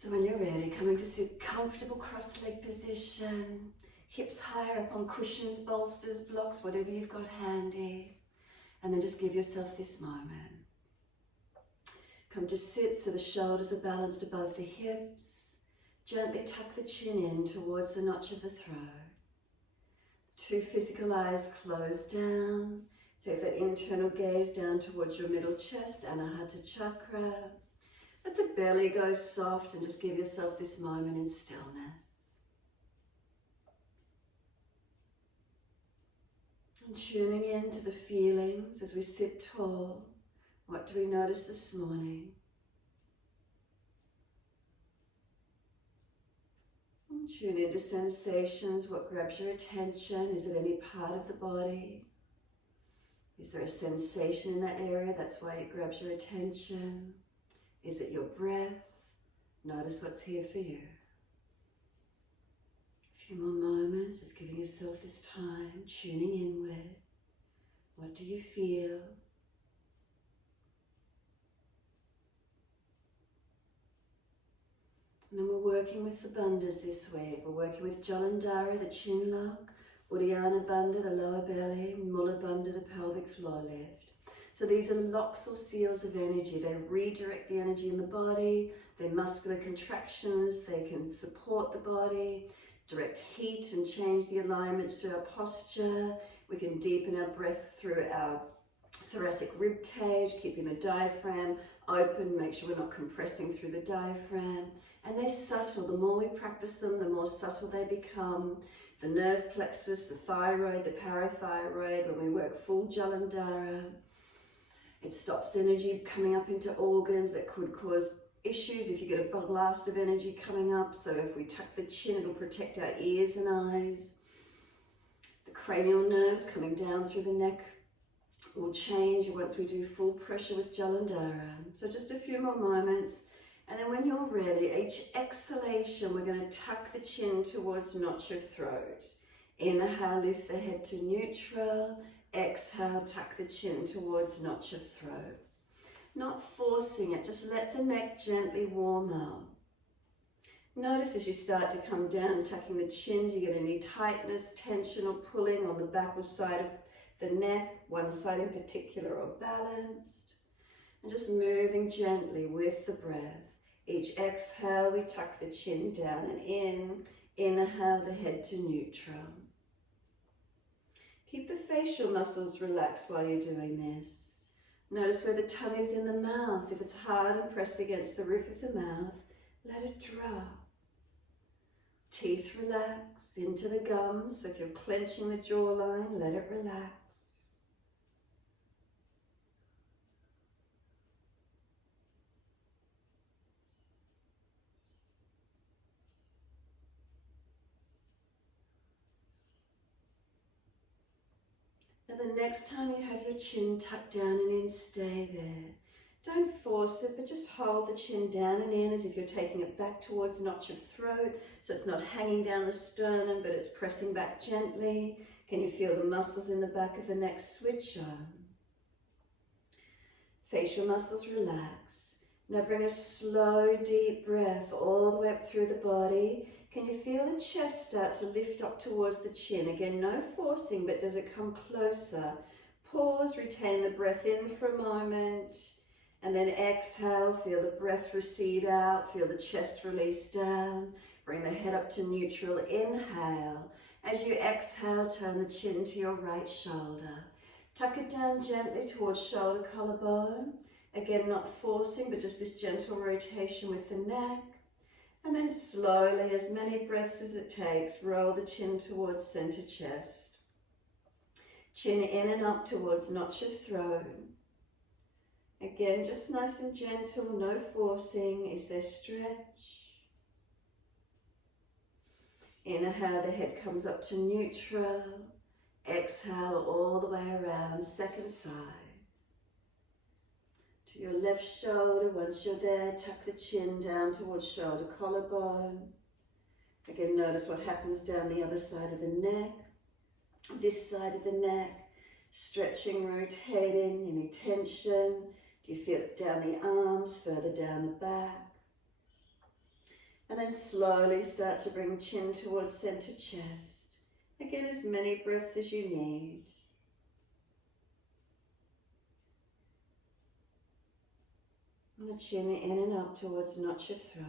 So when you're ready, coming to sit comfortable cross-leg position, hips higher up on cushions, bolsters, blocks, whatever you've got handy. And then just give yourself this moment. Come to sit so the shoulders are balanced above the hips. Gently tuck the chin in towards the notch of the throat. Two physical eyes close down. Take that internal gaze down towards your middle chest, Anahata Chakra. Let the belly go soft and just give yourself this moment in stillness. And tuning into the feelings as we sit tall. What do we notice this morning? And tune into sensations. What grabs your attention? Is it any part of the body? Is there a sensation in that area? That's why it grabs your attention. Is it your breath? Notice what's here for you. A few more moments, just giving yourself this time, tuning inward. What do you feel? And then we're working with the bandhas this week. We're working with Jalandhara, the chin lock, Uddiyana Bandha, the lower belly, Mula Bandha, the pelvic floor lift. So these are locks or seals of energy. They redirect the energy in the body. They're muscular contractions. They can support the body, direct heat and change the alignments through our posture. We can deepen our breath through our thoracic rib cage, keeping the diaphragm open, make sure we're not compressing through the diaphragm. And they're subtle. The more we practice them, the more subtle they become. The nerve plexus, the thyroid, the parathyroid, when we work full Jalandhara, it stops energy coming up into organs that could cause issues if you get a blast of energy coming up. So if we tuck the chin, it'll protect our ears and eyes. The cranial nerves coming down through the neck will change once we do full pressure with Jalandhara. So just a few more moments. And then when you're ready, each exhalation, we're going to tuck the chin towards notch of throat. Inhale, lift the head to neutral. Exhale, tuck the chin towards notch of throat. Not forcing it, just let the neck gently warm up. Notice as you start to come down, tucking the chin, do you get any tightness, tension or pulling on the back or side of the neck, one side in particular, or balanced? And just moving gently with the breath. Each exhale, we tuck the chin down and in. Inhale, the head to neutral. Keep the facial muscles relaxed while you're doing this. Notice where the tummy's in the mouth. If it's hard and pressed against the roof of the mouth, let it drop. Teeth relax into the gums. So if you're clenching the jawline, let it relax. And the next time you have your chin tucked down and in, stay there. Don't force it, but just hold the chin down and in as if you're taking it back towards notch of throat. So it's not hanging down the sternum, but it's pressing back gently. Can you feel the muscles in the back of the neck switch on? Facial muscles relax. Now bring a slow, deep breath all the way up through the body. Can you feel the chest start to lift up towards the chin? Again, no forcing, but does it come closer? Pause, retain the breath in for a moment, and then exhale, feel the breath recede out, feel the chest release down. Bring the head up to neutral, inhale. As you exhale, turn the chin to your right shoulder. Tuck it down gently towards shoulder collarbone. Again, not forcing, but just this gentle rotation with the neck. And then slowly, as many breaths as it takes, roll the chin towards center chest. Chin in and up towards notch of throat. Again, just nice and gentle, no forcing. Is there stretch? Inhale, the head comes up to neutral. Exhale all the way around, second side. To your left shoulder, once you're there, tuck the chin down towards shoulder collarbone. Again, notice what happens down the other side of the neck. This side of the neck, stretching, rotating, any tension. Do you feel it down the arms, further down the back? And then slowly start to bring chin towards center chest. Again, as many breaths as you need. And the chin in and up towards notch of throat.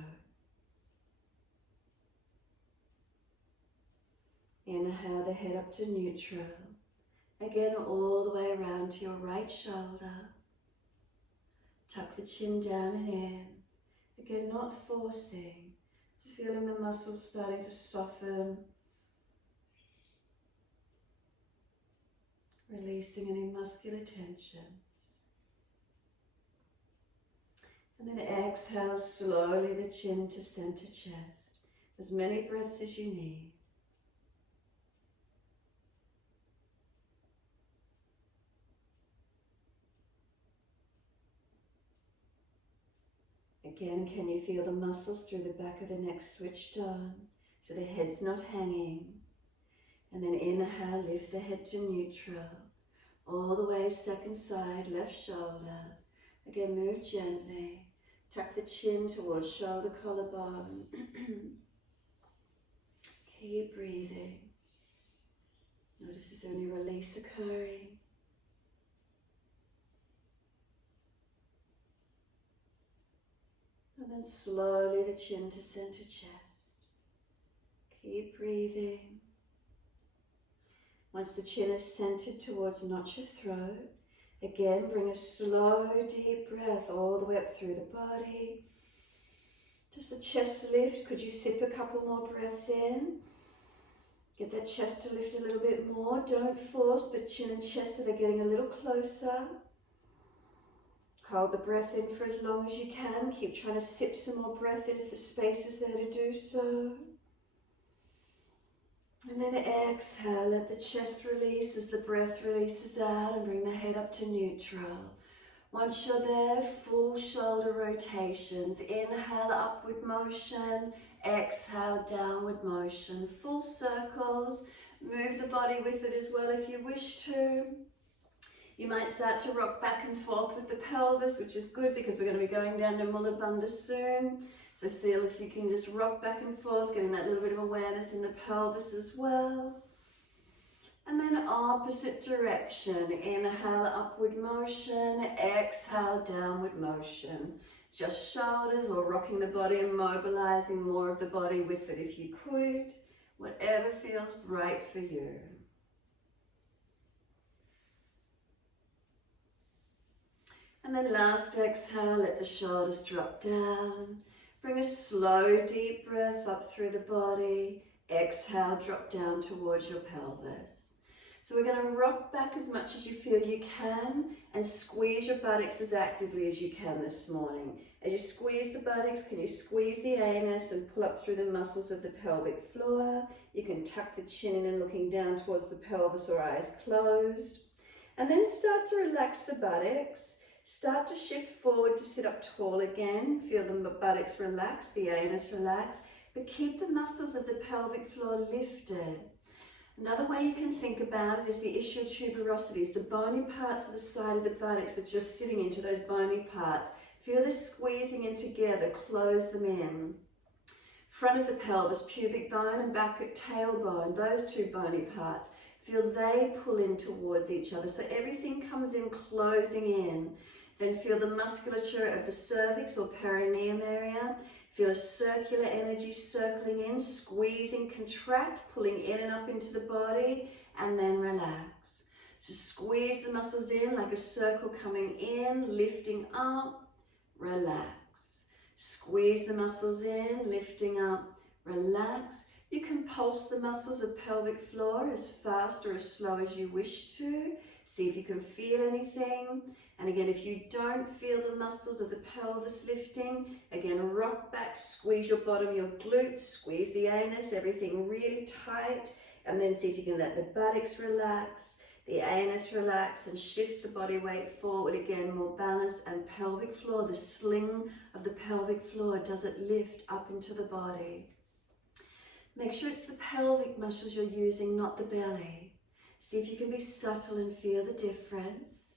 Inhale the head up to neutral. Again, all the way around to your right shoulder. Tuck the chin down and in. Again, not forcing. Just feeling the muscles starting to soften. Releasing any muscular tensions. And then exhale slowly the chin to center chest. As many breaths as you need. Again, can you feel the muscles through the back of the neck switched on, so the head's not hanging? And then inhale, lift the head to neutral. All the way, second side, left shoulder. Again, move gently. Tuck the chin towards shoulder, collarbone. Keep breathing. Notice there's only release occurring. And then slowly the chin to center chest. Keep breathing. Once the chin is centered towards notch of throat, again bring a slow deep breath all the way up through the body. Just the chest lift. Could you sip a couple more breaths in? Get that chest to lift a little bit more. Don't force, but chin and chest are getting a little closer. Hold the breath in for as long as you can. Keep trying to sip some more breath in if the space is there to do so. And then exhale, let the chest release as the breath releases out and bring the head up to neutral. Once you're there, full shoulder rotations. Inhale, upward motion. Exhale, downward motion. Full circles. Move the body with it as well if you wish to. You might start to rock back and forth with the pelvis, which is good because we're going to be going down to Mula Bandha soon. So see if you can just rock back and forth, getting that little bit of awareness in the pelvis as well. And then opposite direction. Inhale, upward motion. Exhale, downward motion. Just shoulders or rocking the body and mobilizing more of the body with it if you could. Whatever feels right for you. And then last exhale, let the shoulders drop down. Bring a slow, deep breath up through the body. Exhale, drop down towards your pelvis. So we're going to rock back as much as you feel you can and squeeze your buttocks as actively as you can this morning. As you squeeze the buttocks, can you squeeze the anus and pull up through the muscles of the pelvic floor? You can tuck the chin in and looking down towards the pelvis or eyes closed. And then start to relax the buttocks. Start to shift forward to sit up tall again. Feel the buttocks relax, the anus relax, but keep the muscles of the pelvic floor lifted. Another way you can think about it is the ischial tuberosities, the bony parts of the side of the buttocks that's just sitting into those bony parts. Feel the squeezing in together, close them in. Front of the pelvis, pubic bone and back at tailbone, those two bony parts. Feel they pull in towards each other. So everything comes in, closing in. Then feel the musculature of the cervix or perineum area. Feel a circular energy circling in, squeezing, contract, pulling in and up into the body, and then relax. So squeeze the muscles in like a circle coming in, lifting up, relax. Squeeze the muscles in, lifting up, relax. You can pulse the muscles of pelvic floor as fast or as slow as you wish to. See if you can feel anything. And again, if you don't feel the muscles of the pelvis lifting, again, rock back, squeeze your bottom, your glutes, squeeze the anus, everything really tight. And then see if you can let the buttocks relax, the anus relax, and shift the body weight forward again, more balanced. And pelvic floor, the sling of the pelvic floor, does it lift up into the body? Make sure it's the pelvic muscles you're using, not the belly. See if you can be subtle and feel the difference.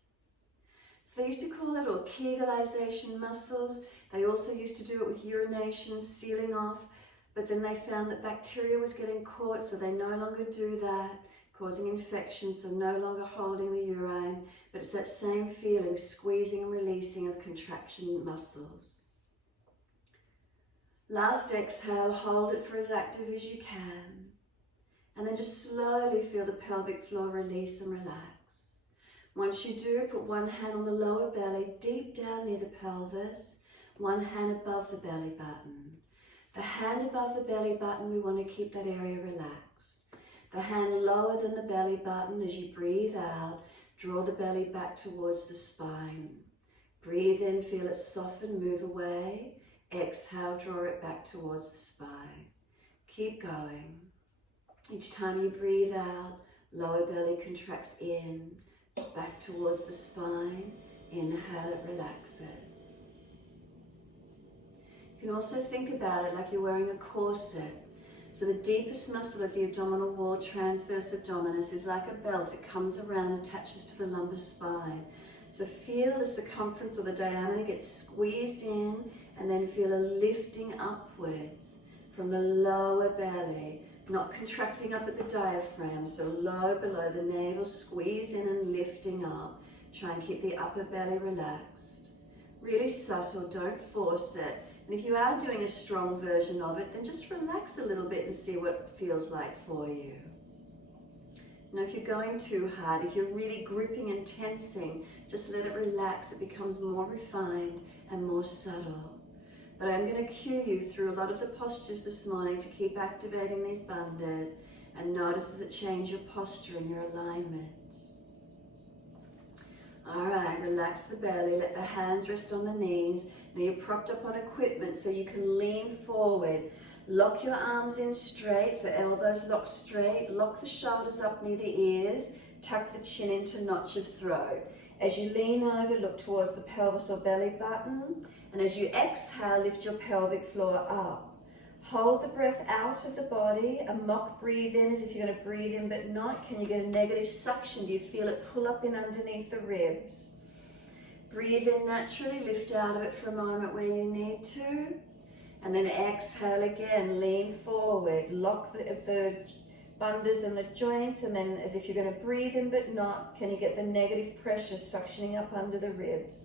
So they used to call it, or Kegelization muscles. They also used to do it with urination, sealing off, but then they found that bacteria was getting caught, so they no longer do that, causing infections, so no longer holding the urine, but it's that same feeling, squeezing and releasing of contraction muscles. Last exhale, hold it for as active as you can, and then just slowly feel the pelvic floor release and relax. Once you do, put one hand on the lower belly, deep down near the pelvis, one hand above the belly button. The hand above the belly button, we want to keep that area relaxed. The hand lower than the belly button. As you breathe out, draw the belly back towards the spine. Breathe in, feel it soften, move away. Exhale, draw it back towards the spine. Keep going. Each time you breathe out, lower belly contracts in, back towards the spine. Inhale, it relaxes. You can also think about it like you're wearing a corset. So the deepest muscle of the abdominal wall, transverse abdominis, is like a belt. It comes around, attaches to the lumbar spine. So feel the circumference or the diameter get squeezed in, and then feel a lifting upwards from the lower belly, not contracting up at the diaphragm, so low below the navel, squeeze in and lifting up. Try and keep the upper belly relaxed. Really subtle, don't force it. And if you are doing a strong version of it, then just relax a little bit and see what it feels like for you. Now, if you're going too hard, if you're really gripping and tensing, just let it relax. It becomes more refined and more subtle. But I'm going to cue you through a lot of the postures this morning to keep activating these bandhas, and notice as it changes your posture and your alignment. All right, relax the belly, let the hands rest on the knees. Now you're propped up on equipment so you can lean forward. Lock your arms in straight, so elbows locked straight. Lock the shoulders up near the ears. Tuck the chin into notch of throat. As you lean over, look towards the pelvis or belly button. And as you exhale, lift your pelvic floor up. Hold the breath out of the body. A mock breathe in as if you're going to breathe in but not. Can you get a negative suction? Do you feel it pull up in underneath the ribs? Breathe in naturally, lift out of it for a moment where you need to. And then exhale again, lean forward, lock the bandhas and the joints, and then as if you're going to breathe in but not, can you get the negative pressure suctioning up under the ribs?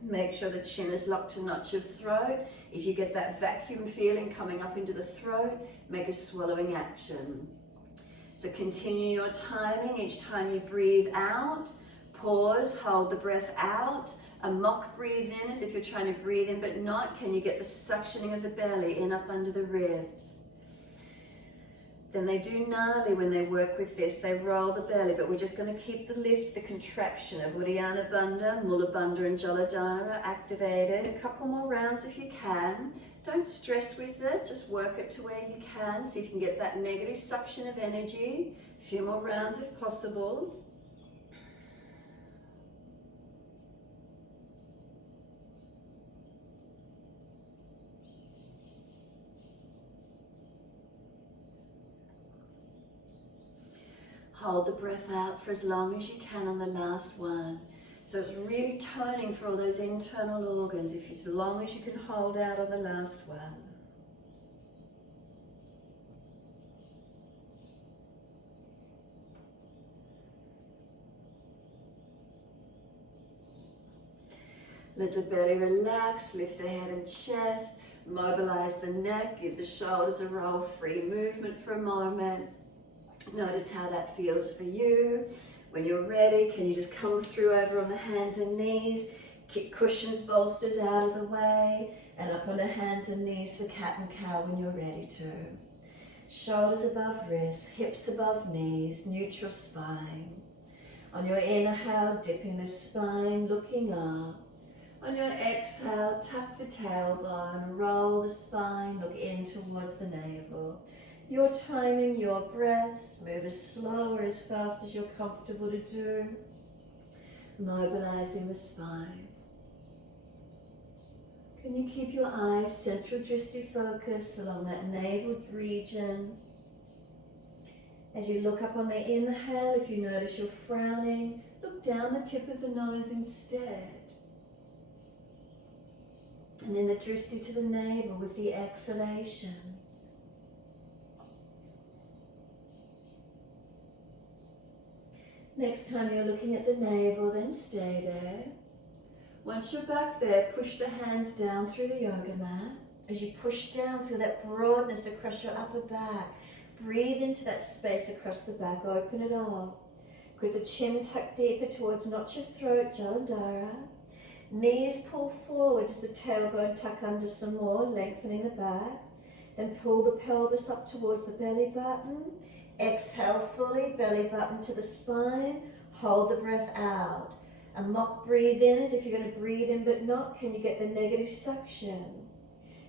Make sure the chin is locked to notch of throat. If you get that vacuum feeling coming up into the throat, make a swallowing action. So continue your timing. Each time you breathe out, pause, hold the breath out. A mock breathe in as if you're trying to breathe in but not. Can you get the suctioning of the belly in up under the ribs? Then they do gnarly when they work with this. They roll the belly, but we're just going to keep the lift, the contraction of Uddiyana Bandha, Mula Bandha and Jaladhara activated. A couple more rounds if you can. Don't stress with it, just work it to where you can. See if you can get that negative suction of energy. A few more rounds if possible. Hold the breath out for as long as you can on the last one. So it's really toning for all those internal organs, as long as you can hold out on the last one. Let the belly relax, lift the head and chest, mobilize the neck, give the shoulders a roll, free movement for a moment. Notice how that feels for you. When you're ready, can you just come through over on the hands and knees, kick cushions, bolsters out of the way, and up on the hands and knees for cat and cow when you're ready to. Shoulders above wrists, hips above knees, neutral spine. On your inhale, dipping the spine, looking up. On your exhale, tuck the tailbone, roll the spine, look in towards the navel. Your timing, your breaths, move as slow or as fast as you're comfortable to do. Mobilizing the spine. Can you keep your eyes central drishti focus along that navel region? As you look up on the inhale, if you notice you're frowning, look down the tip of the nose instead. And then the drishti to the navel with the exhalations. Next time you're looking at the navel, then stay there. Once you're back there, push the hands down through the yoga mat. As you push down, feel that broadness across your upper back. Breathe into that space across the back, open it up. With the chin tucked deeper towards not your throat, Jalandhara. Knees pull forward as the tailbone tuck under some more, lengthening the back. Then pull the pelvis up towards the belly button. Exhale fully, belly button to the spine. Hold the breath out. A mock breathe in as if you're going to breathe in but not. Can you get the negative suction?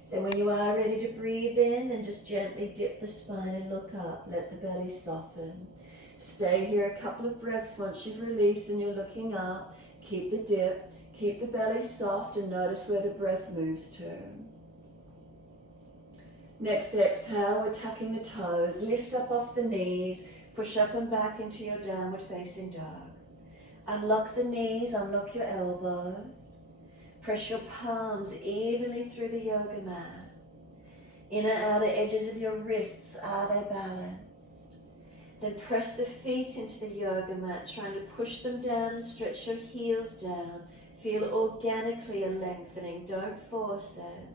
Then when you are ready to breathe in, then just gently dip the spine and look up. Let the belly soften. Stay here a couple of breaths once you've released and you're looking up. Keep the dip. Keep the belly soft and notice where the breath moves to. Next exhale, we're tucking the toes. Lift up off the knees. Push up and back into your downward facing dog. Unlock the knees, unlock your elbows. Press your palms evenly through the yoga mat. Inner outer edges of your wrists, are they balanced? Then press the feet into the yoga mat, trying to push them down and stretch your heels down. Feel organically a lengthening, don't force it.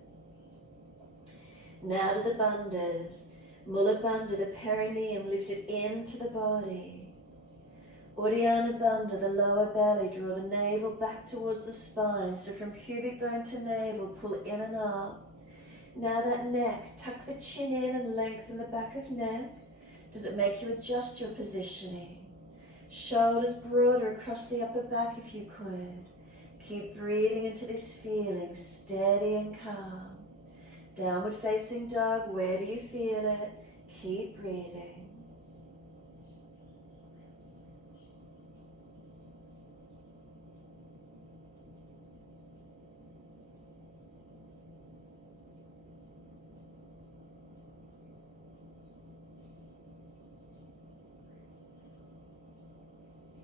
Now to the bandhas. Mula bandha, the perineum lifted into the body. Uddiyana bandha, the lower belly, draw the navel back towards the spine. So from pubic bone to navel, pull in and up. Now that neck, tuck the chin in and lengthen the back of neck. Does it make you adjust your positioning? Shoulders broader across the upper back if you could. Keep breathing into this feeling, steady and calm. Downward facing dog, where do you feel it? Keep breathing.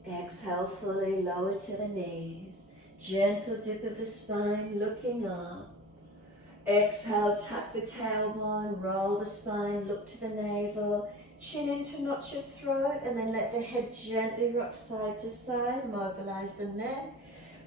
Exhale fully, lower to the knees. Gentle dip of the spine, looking up. Exhale, tuck the tailbone, roll the spine, look to the navel. Chin in to notch your throat, and then let the head gently rock side to side. Mobilize the neck.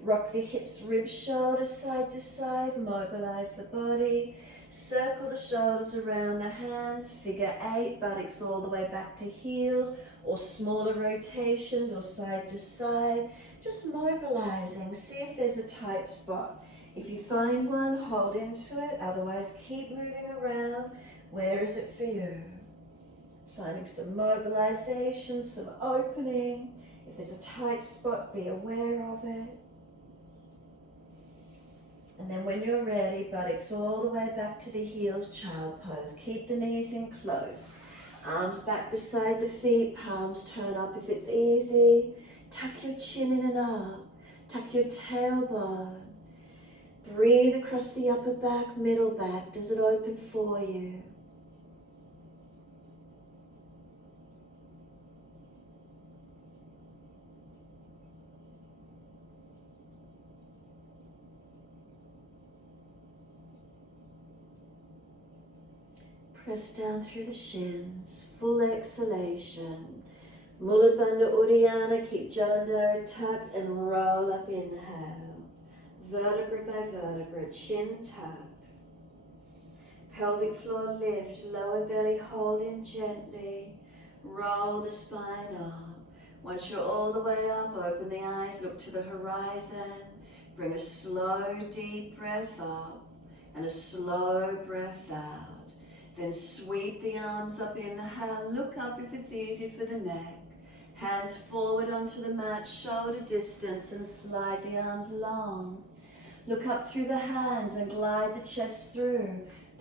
Rock the hips, ribs, shoulders side to side. Mobilize the body. Circle the shoulders around the hands. Figure 8, buttocks all the way back to heels, or smaller rotations or side to side. Just mobilizing. See if there's a tight spot. If you find one, hold into it. Otherwise, keep moving around. Where is it for you? Finding some mobilization, some opening. If there's a tight spot, be aware of it. And then when you're ready, buttocks all the way back to the heels, child pose. Keep the knees in close. Arms back beside the feet, palms turn up if it's easy. Tuck your chin in and up. Tuck your tailbone. Breathe across the upper back, middle back. Does it open for you? Press down through the shins, full exhalation. Mula bandha Uddiyana, keep Jalandhara tucked and roll up, inhale. Vertebra by vertebra, chin tucked. Pelvic floor lift, lower belly hold in gently. Roll the spine up. Once you're all the way up, open the eyes, look to the horizon. Bring a slow, deep breath up and a slow breath out. Then sweep the arms up, inhale, look up if it's easy for the neck. Hands forward onto the mat, shoulder distance, and slide the arms long. Look up through the hands and glide the chest through.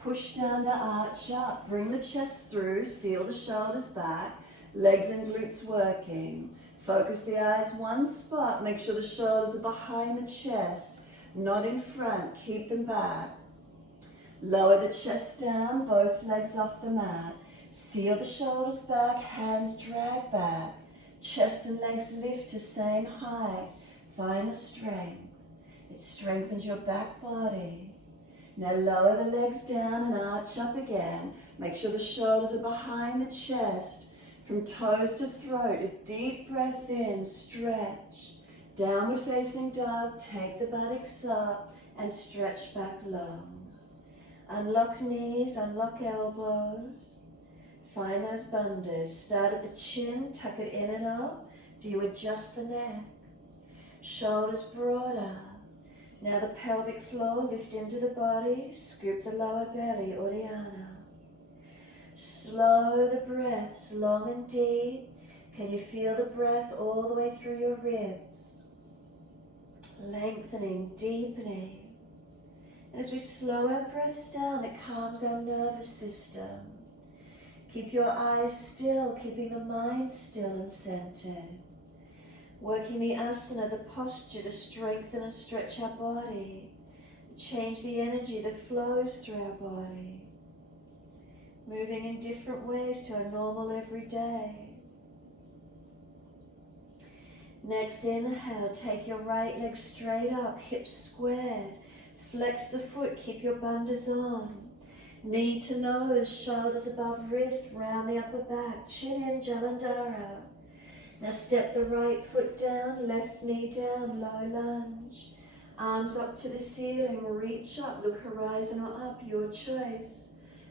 Push down to arch up, bring the chest through, seal the shoulders back, legs and glutes working. Focus the eyes one spot, make sure the shoulders are behind the chest, not in front, keep them back. Lower the chest down, both legs off the mat. Seal the shoulders back, hands drag back. Chest and legs lift to same height. Find the strength. It strengthens your back body. Now lower the legs down and arch up again. Make sure the shoulders are behind the chest. From toes to throat, a deep breath in, stretch. Downward facing dog, take the buttocks up and stretch back long. Unlock knees, unlock elbows. Find those bandhas. Start at the chin, tuck it in and up. Do you adjust the neck? Shoulders broader. Now the pelvic floor, lift into the body, scoop the lower belly, Uddiyana. Slow the breaths, long and deep. Can you feel the breath all the way through your ribs? Lengthening, deepening. And as we slow our breaths down, it calms our nervous system. Keep your eyes still, keeping the mind still and centered. Working the asana, the posture, to strengthen and stretch our body. Change the energy that flows through our body. Moving in different ways to our normal everyday. Next inhale, take your right leg straight up, hips squared. Flex the foot, keep your bandhas on. Knee to nose, shoulders above wrist, round the upper back, chin in, Jalandhara. Now step the right foot down, left knee down, low lunge. Arms up to the ceiling, reach up, look horizon or up, your choice.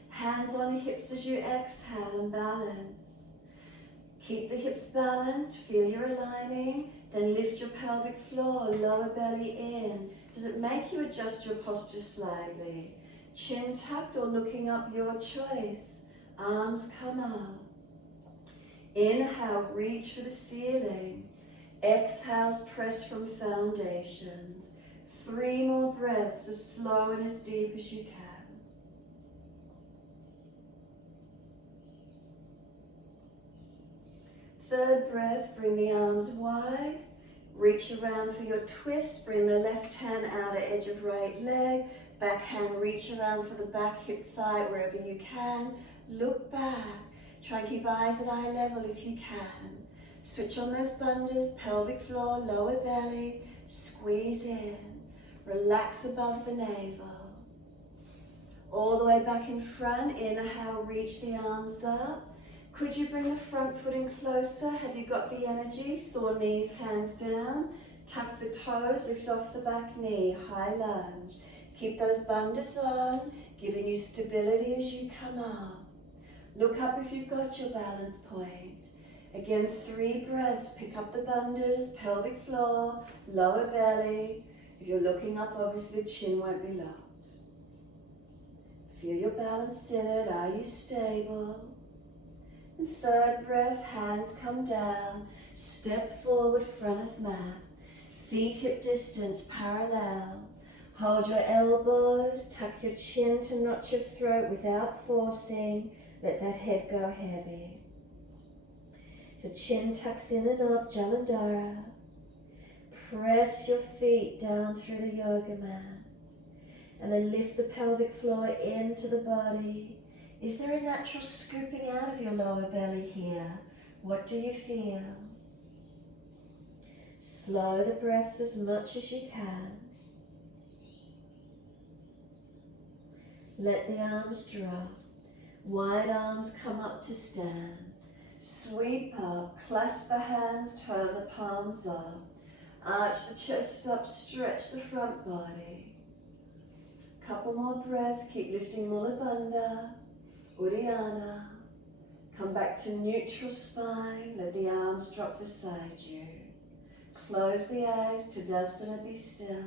Hands on hips as you exhale and balance. Keep the hips balanced, feel your aligning, then lift your pelvic floor, lower belly in. Does it make you adjust your posture slightly? Chin tucked or looking up, your choice. Arms come up. Inhale, reach for the ceiling. Exhales, press from foundations. 3 more breaths, as slow and as deep as you can. Third breath, bring the arms wide. Reach around for your twist. Bring the left hand outer edge of right leg. Back hand, reach around for the back hip thigh wherever you can. Look back. Try and keep eyes at eye level if you can. Switch on those bandhas, pelvic floor, lower belly. Squeeze in. Relax above the navel. All the way back in front. Inhale, reach the arms up. Could you bring the front foot in closer? Have you got the energy? Sore knees, hands down. Tuck the toes, lift off the back knee, high lunge. Keep those bandhas on, giving you stability as you come up. Look up if you've got your balance point. Again, 3 breaths. Pick up the bandhas, pelvic floor, lower belly. If you're looking up, obviously the chin won't be locked. Feel your balance centered. Are you stable? And third breath, hands come down, step forward, front of mat, feet hip distance, parallel. Hold your elbows, tuck your chin to notch your throat without forcing, let that head go heavy. So chin tucks in and up, Jalandhara. Press your feet down through the yoga mat, and then lift the pelvic floor into the body. Is there a natural scooping out of your lower belly here? What do you feel? Slow the breaths as much as you can. Let the arms drop. Wide arms come up to stand. Sweep up, clasp the hands, turn the palms up. Arch the chest up, stretch the front body. Couple more breaths, keep lifting Mula Bandha. Uddiyana. Come back to neutral spine. Let the arms drop beside you. Close the eyes. Tadasana, be still.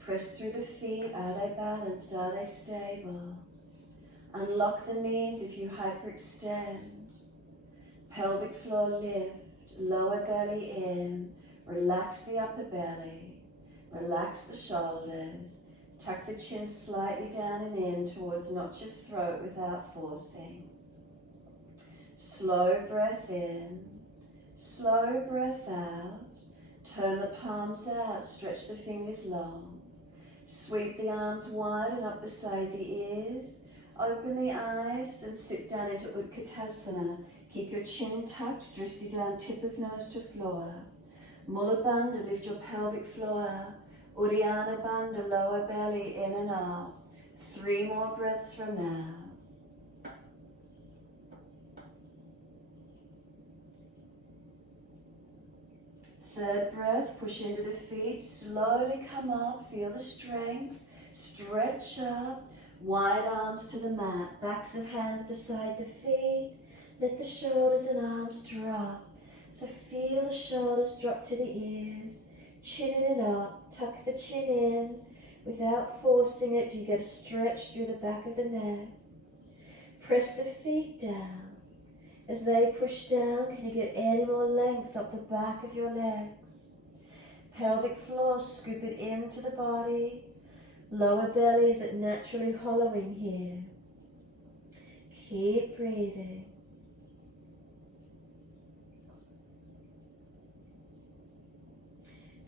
Press through the feet. Are they balanced? Are they stable? Unlock the knees if you hyperextend. Pelvic floor lift. Lower belly in. Relax the upper belly. Relax the shoulders. Tuck the chin slightly down and in towards notch of throat without forcing. Slow breath in, slow breath out. Turn the palms out, stretch the fingers long. Sweep the arms wide and up beside the ears. Open the eyes and sit down into Utkatasana. Keep your chin tucked, drishti down, tip of nose to floor. Mula Bandha, lift your pelvic floor. Uddiyana Bandha, lower belly, in and out. 3 more breaths from now. Third breath, push into the feet, slowly come up, feel the strength, stretch up, wide arms to the mat, backs of hands beside the feet, let the shoulders and arms drop. So feel the shoulders drop to the ears, chin it up, tuck the chin in. Without forcing it, you get a stretch through the back of the neck. Press the feet down. As they push down, can you get any more length up the back of your legs? Pelvic floor, scoop it into the body. Lower belly, is it naturally hollowing here? Keep breathing.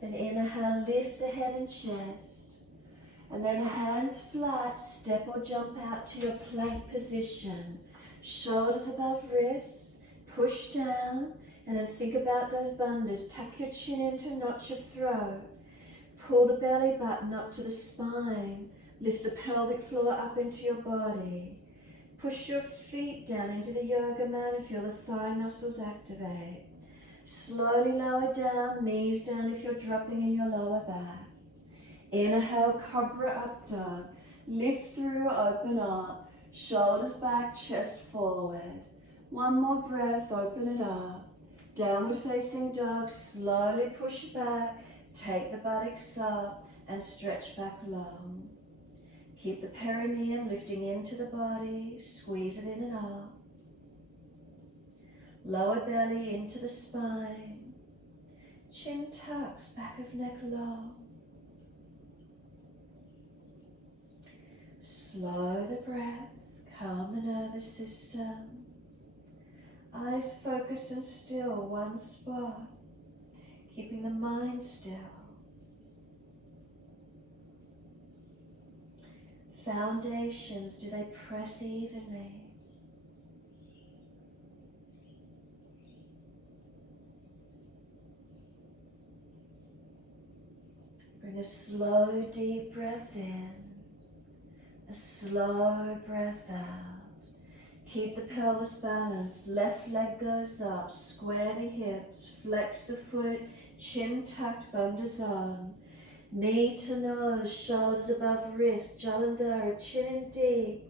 Then inhale, lift the head and chest. And then hands flat, step or jump out to your plank position. Shoulders above wrists, push down, and then think about those bandhas. Tuck your chin into a notch of throat. Pull the belly button up to the spine. Lift the pelvic floor up into your body. Push your feet down into the yoga mat and feel the thigh muscles activate. Slowly lower down, knees down if you're dropping in your lower back. Inhale, Cobra Up Dog. Lift through, open up. Shoulders back, chest forward. 1 more breath, open it up. Downward facing dog, slowly push back. Take the buttocks up and stretch back long. Keep the perineum lifting into the body, squeeze it in and up. Lower belly into the spine. Chin tucks, back of neck long. Slow the breath, calm the nervous system. Eyes focused and still, one spot. Keeping the mind still. Foundations, do they press evenly? Bring a slow, deep breath in. A slow breath out. Keep the pelvis balanced. Left leg goes up. Square the hips. Flex the foot. Chin tucked, bandhas on. Knee to nose. Shoulders above wrist. Jalandhara. Chin in deep.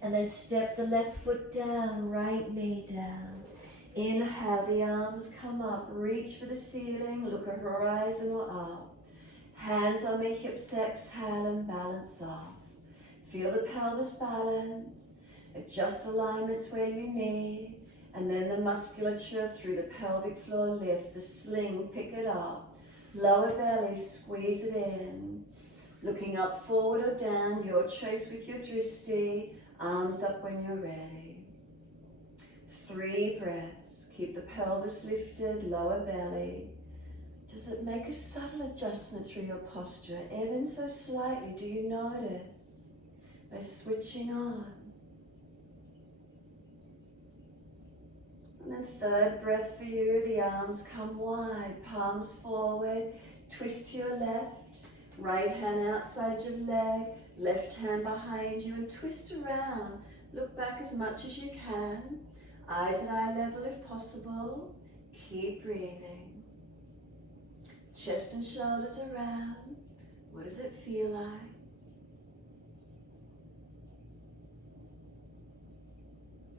And then step the left foot down. Right knee down. Inhale. The arms come up. Reach for the ceiling. Look at horizon or up. Hands on the hips. Exhale and balance off. Feel the pelvis balance, adjust alignments where you need, and then the musculature through the pelvic floor lift, the sling, pick it up, lower belly, squeeze it in, looking up, forward or down, your choice with your dristi, arms up when you're ready. 3 breaths, keep the pelvis lifted, lower belly. Does it make a subtle adjustment through your posture, even so slightly? Do you notice? By switching on. And then 3rd breath for you, the arms come wide, palms forward, twist to your left, right hand outside your leg, left hand behind you, and twist around. Look back as much as you can, eyes and eye level if possible. Keep breathing. Chest and shoulders around. What does it feel like?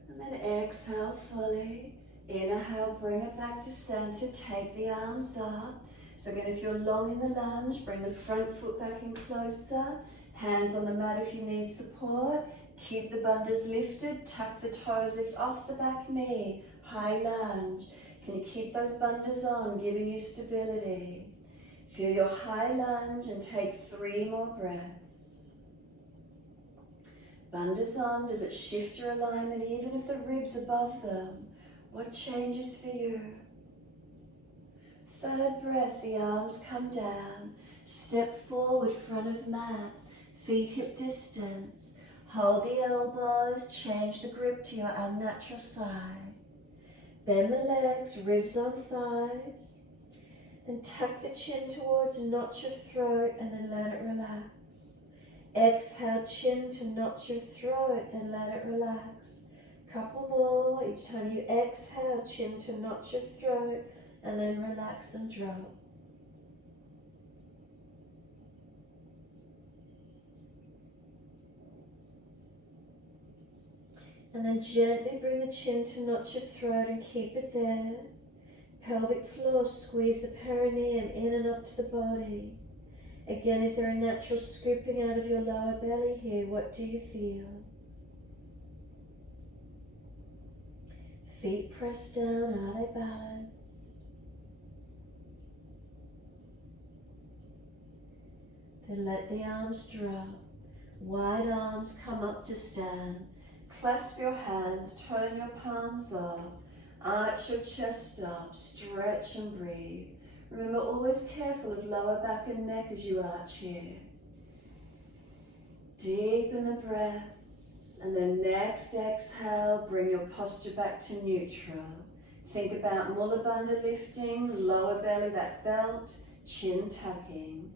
And then exhale fully. Inhale, bring it back to center. Take the arms up. So again, if you're long in the lunge, bring the front foot back in closer. Hands on the mat if you need support. Keep the bandhas lifted. Tuck the toes, lift off the back knee. High lunge. Can you keep those bandhas on, giving you stability? Feel your high lunge and take 3 more breaths. Bandhas on, does it shift your alignment even if the ribs above them? What changes for you? 3rd breath, the arms come down. Step forward, front of mat. Feet hip distance. Hold the elbows, change the grip to your unnatural side. Bend the legs, ribs on thighs. Then tuck the chin towards and notch your throat and then let it relax. Exhale, chin to notch your throat, then let it relax. Couple more. Each time you exhale, chin to notch your throat and then relax and drop. And then gently bring the chin to notch your throat and keep it there. Pelvic floor, squeeze the perineum in and up to the body. Again, is there a natural scooping out of your lower belly here? What do you feel? Feet pressed down, are they balanced? Then let the arms drop. Wide arms come up to stand. Clasp your hands, turn your palms up. Arch your chest up, stretch and breathe. Remember, always careful of lower back and neck as you arch here. Deepen the breaths, and then next exhale, bring your posture back to neutral. Think about Mula Bandha lifting, lower belly, that belt, chin tucking.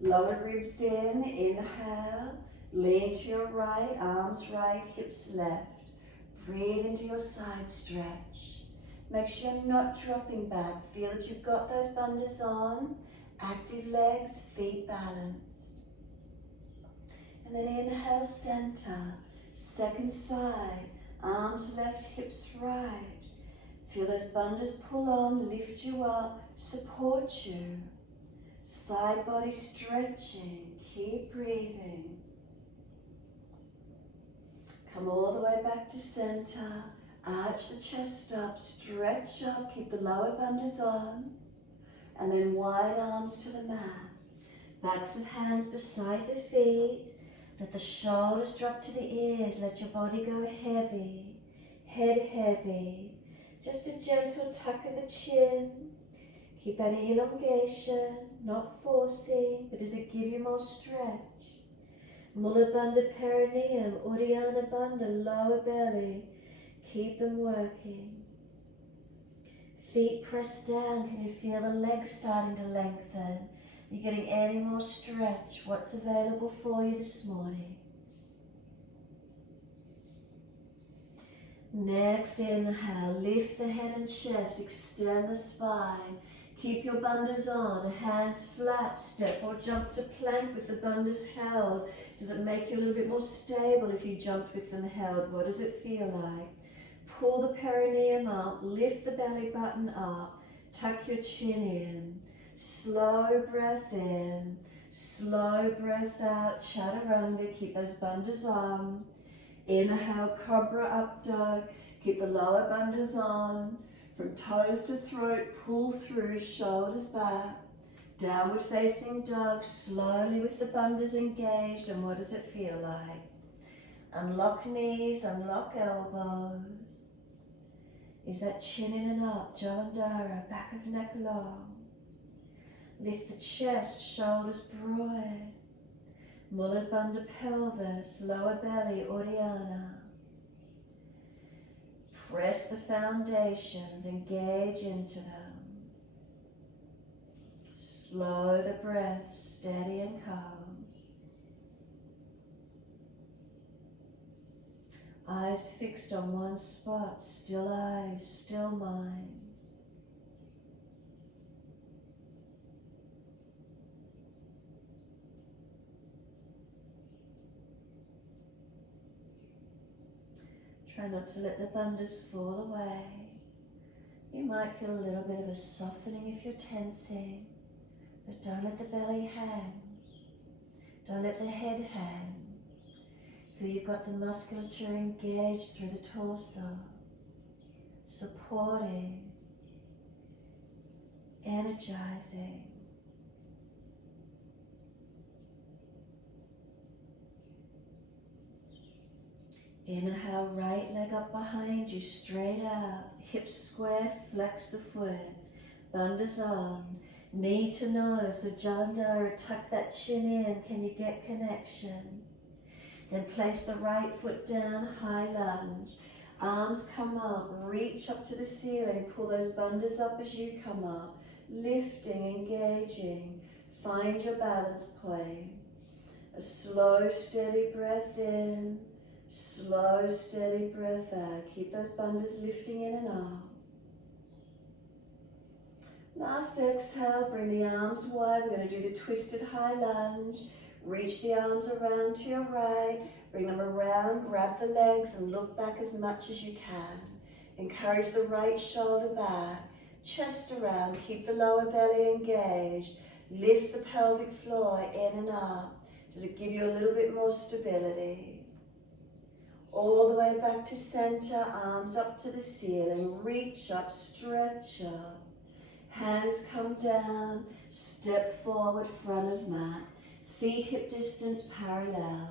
Lower ribs in, inhale, lean to your right, arms right, hips left. Breathe into your side stretch. Make sure you're not dropping back. Feel that you've got those bandhas on. Active legs, feet balanced. And then inhale, center. Second side, arms left, hips right. Feel those bandhas pull on, lift you up, support you. Side body stretching, keep breathing. Come all the way back to center. Arch the chest up, stretch up, keep the lower bandhas on, and then wide arms to the mat. Backs of hands beside the feet. Let the shoulders drop to the ears. Let your body go heavy, head heavy. Just a gentle tuck of the chin. Keep that elongation, not forcing, but does it give you more stretch? Mula Bandha perineum, Uddiyana Bandha lower belly. Keep them working. Feet pressed down. Can you feel the legs starting to lengthen? You're getting any more stretch? What's available for you this morning? Next inhale, lift the head and chest, extend the spine. Keep your bandhas on, hands flat, step or jump to plank with the bandhas held. Does it make you a little bit more stable if you jumped with them held? What does it feel like? Pull the perineum up, lift the belly button up, tuck your chin in. Slow breath in, slow breath out, chaturanga, keep those bandhas on. Inhale, cobra up dog, keep the lower bandhas on. From toes to throat, pull through, shoulders back. Downward facing dog, slowly with the bandhas engaged, and what does it feel like? Unlock knees, unlock elbows. Is that chin in and up, Jalandhara, back of neck long. Lift the chest, shoulders broad. Mula Bandha pelvis, lower belly, Uddiyana. Press the foundations, engage into them. Slow the breath, steady and calm. Eyes fixed on one spot, still eyes, still mind. Try not to let the bandhas fall away. You might feel a little bit of a softening if you're tensing, but don't let the belly hang. Don't let the head hang. Feel you've got the musculature engaged through the torso, supporting, energizing. Inhale, right leg up behind you, straight out, hips squared, flex the foot, bandhas on, knee to nose, so Jalandhara, tuck that chin in, can you get connection? Then place the right foot down, high lunge, arms come up, reach up to the ceiling, pull those bandhas up as you come up, lifting, engaging. Find your balance point. A slow, steady breath in, slow, steady breath out. Keep those bandhas lifting in and out. Last exhale, bring the arms wide. We're going to do the twisted high lunge. Reach the arms around to your right. Bring them around, grab the legs and look back as much as you can. Encourage the right shoulder back, chest around, keep the lower belly engaged. Lift the pelvic floor in and up. Does it give you a little bit more stability? All the way back to center, arms up to the ceiling. Reach up, stretch up. Hands come down, step forward, front of mat. Feet hip distance parallel.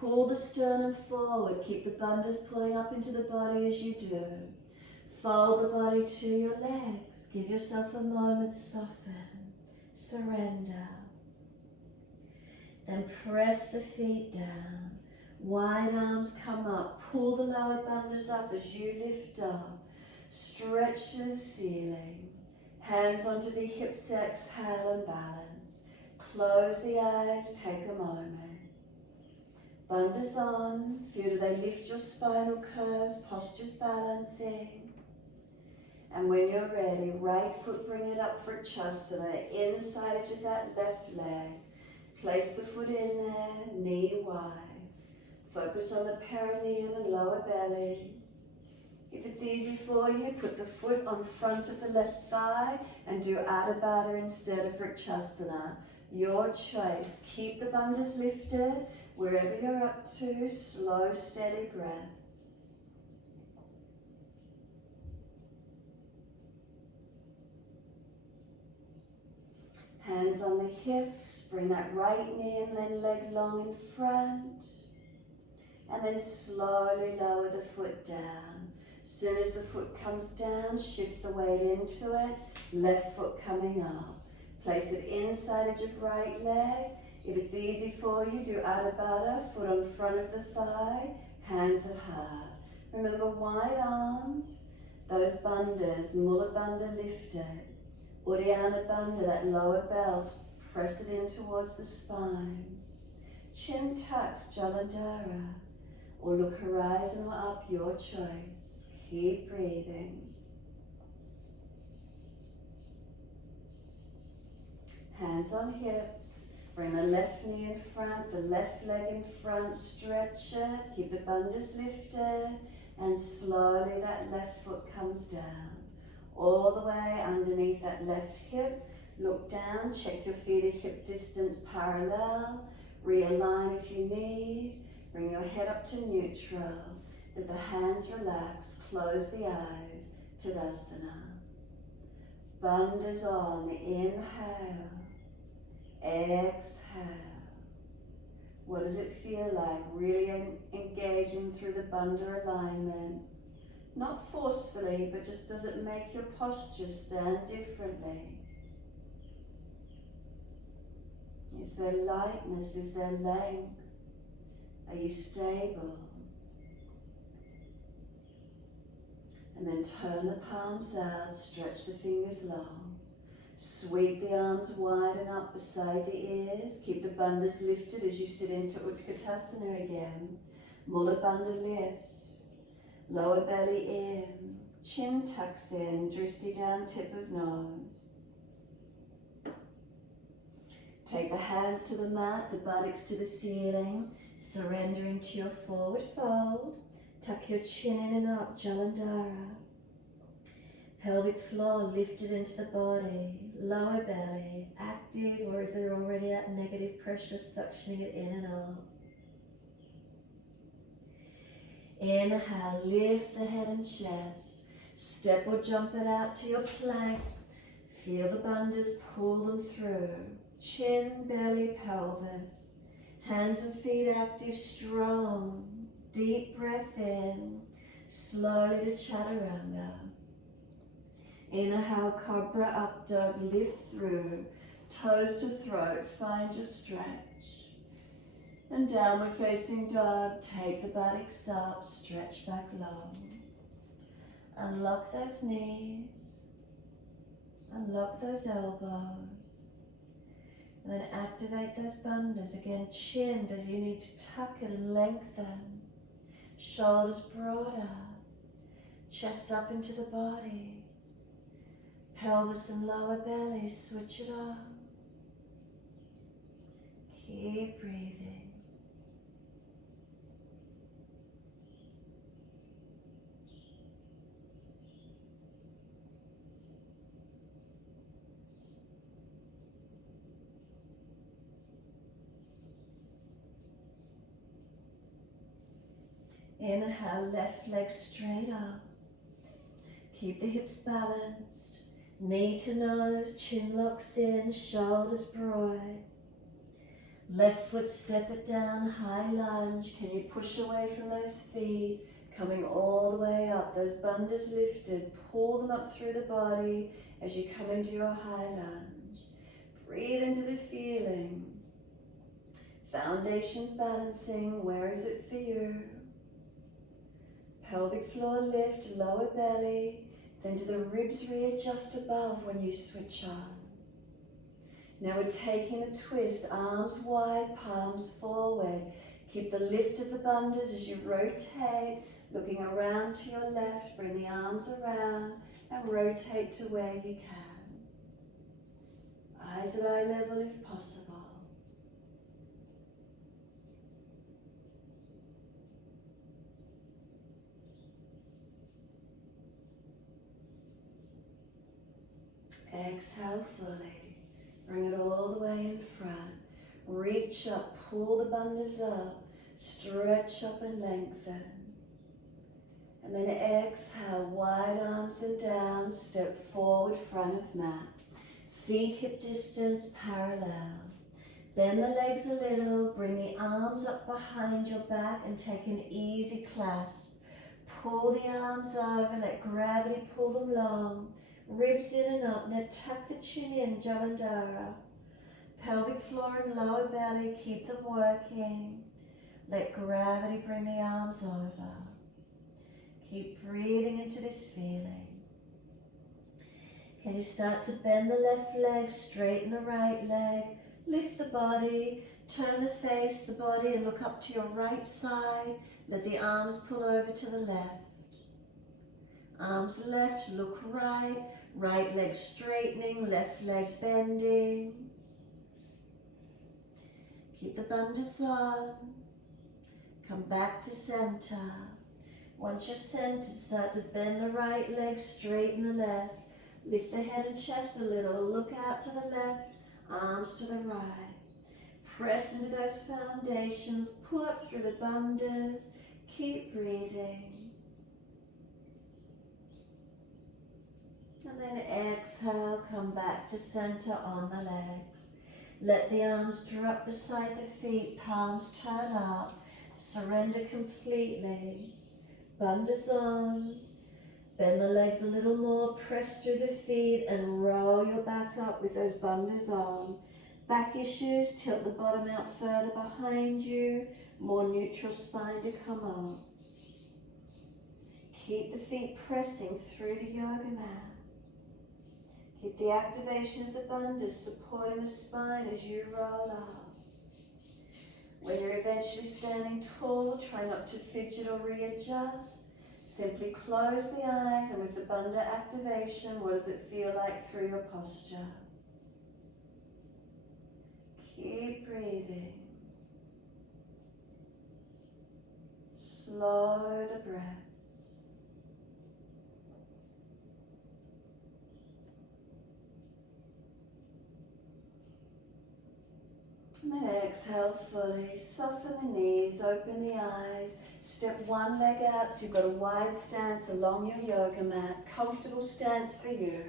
Pull the sternum forward, keep the bandhas pulling up into the body as you do. Fold the body to your legs. Give yourself a moment, soften, surrender. Then press the feet down. Wide arms come up. Pull the lower bandhas up as you lift up. Stretch to the ceiling. Hands onto the hips, exhale and balance. Close the eyes, take a moment. Bandhas on. Feel do they lift your spinal curves, postures balancing. And when you're ready, right foot bring it up for Utkatasana, inside edge of that left leg. Place the foot in there, knee wide. Focus on the perineum and lower belly. If it's easy for you, put the foot on front of the left thigh and do Adho Baddha instead of Utkatasana. Your choice. Keep the bandhas lifted wherever you're up to. Slow, steady breaths. Hands on the hips. Bring that right knee and then leg long in front. And then slowly lower the foot down. As soon as the foot comes down, shift the weight into it. Left foot coming up. Place it inside edge of right leg. If it's easy for you, do Adho Baddha, foot on front of the thigh, hands at heart. Remember, wide arms, those bandhas, Mula Bandha lifted. Uddiyana Bandha, that lower belt, press it in towards the spine. Chin tucks, Jalandhara, or look horizon or up, your choice. Keep breathing. Hands on hips. Bring the left knee in front, the left leg in front, stretch it. Keep the bandhas lifted, and slowly that left foot comes down. All the way underneath that left hip. Look down, check your feet at hip distance parallel. Realign if you need. Bring your head up to neutral. Let the hands relax, close the eyes, Tadasana. Bandhas on, inhale. Exhale. What does it feel like? Really engaging through the bandha alignment. Not forcefully, but just does it make your posture stand differently? Is there lightness? Is there length? Are you stable? And then turn the palms out, stretch the fingers long. Sweep the arms wide and up beside the ears. Keep the bandhas lifted as you sit into Utkatasana again. Mula Bandha lifts. Lower belly in. Chin tucks in. Drishti down, tip of nose. Take the hands to the mat, the buttocks to the ceiling. Surrendering to your forward fold. Tuck your chin in and up, Jalandhara. Pelvic floor lifted into the body, lower belly, active, or is there already that negative pressure suctioning it in and out? Inhale, lift the head and chest. Step or jump it out to your plank. Feel the bandhas, pull them through. Chin, belly, pelvis. Hands and feet active, strong. Deep breath in. Slowly to Chaturanga. Inhale, Cobra, up dog, lift through, toes to throat, find your stretch. And downward facing dog, take the buttocks up, stretch back long. Unlock those knees. Unlock those elbows. And then activate those bandhas. Again, chin, does you need to tuck and lengthen. Shoulders broader. Chest up into the body. Pelvis and lower belly, switch it on. Keep breathing. Inhale, left leg straight up. Keep the hips balanced. Knee to nose, chin locks in, shoulders broad. Left foot, step it down, high lunge. Can you push away from those feet? Coming all the way up, those bandhas lifted. Pull them up through the body as you come into your high lunge. Breathe into the feeling. Foundations balancing, where is it for you? Pelvic floor lift, lower belly, then do the ribs readjust above when you switch on. Now we're taking the twist, arms wide, palms forward. Keep the lift of the bandhas as you rotate, looking around to your left, bring the arms around and rotate to where you can. Eyes at eye level if possible. Exhale fully. Bring it all the way in front. Reach up, pull the bandhas up, stretch up and lengthen. And then exhale, wide arms and down, step forward, front of mat. Feet hip distance parallel. Bend the legs a little, bring the arms up behind your back and take an easy clasp. Pull the arms over, let gravity pull them long. Ribs in and up, now tuck the chin in, Jalandhara. Pelvic floor and lower belly, keep them working. Let gravity bring the arms over. Keep breathing into this feeling. Can you start to bend the left leg, straighten the right leg, lift the body, turn the face, the body, and look up to your right side. Let the arms pull over to the left. Arms left, look right. Right leg straightening, left leg bending. Keep the bandhas on. Come back to center. Once you're centered, start to bend the right leg, straighten the left. Lift the head and chest a little. Look out to the left, arms to the right. Press into those foundations. Pull up through the bandhas. Keep breathing. And then exhale, come back to center on the legs. Let the arms drop beside the feet, palms turn up. Surrender completely. Bandhas on. Bend the legs a little more, press through the feet and roll your back up with those bandhas on. Back issues, tilt the bottom out further behind you. More neutral spine to come up. Keep the feet pressing through the yoga mat. Keep the activation of the bandhas supporting the spine as you roll up. When you're eventually standing tall, try not to fidget or readjust. Simply close the eyes and with the bandha activation, what does it feel like through your posture? Keep breathing. Slow the breath. And then exhale fully, soften the knees, open the eyes, step one leg out so you've got a wide stance along your yoga mat, comfortable stance for you.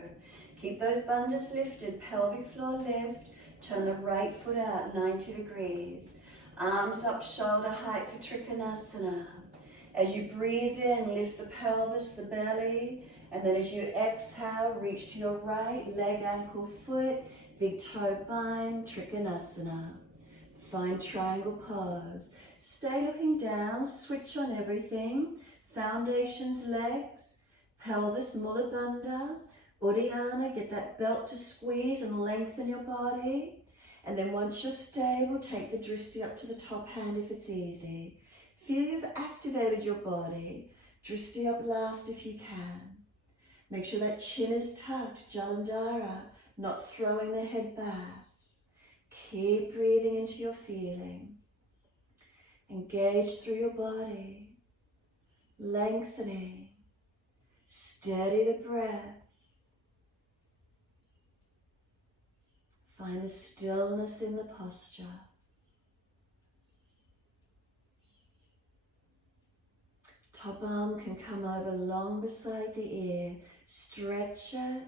Keep those bandhas lifted, pelvic floor lift, turn the right foot out 90 degrees. Arms up shoulder height for Utkatasana. As you breathe in, lift the pelvis, the belly, and then as you exhale, reach to your right, leg, ankle, foot, big toe bind, Utkatasana. Find triangle pose. Stay looking down, switch on everything. Foundations, legs, pelvis, Mula Bandha. Uddiyana, get that belt to squeeze and lengthen your body. And then once you're stable, take the drishti up to the top hand if it's easy. Feel you've activated your body. Drishti up last if you can. Make sure that chin is tucked, Jalandhara, not throwing the head back. Keep breathing into your feeling. Engage through your body, lengthening. Steady the breath. Find the stillness in the posture. Top arm can come over long beside the ear. Stretch it,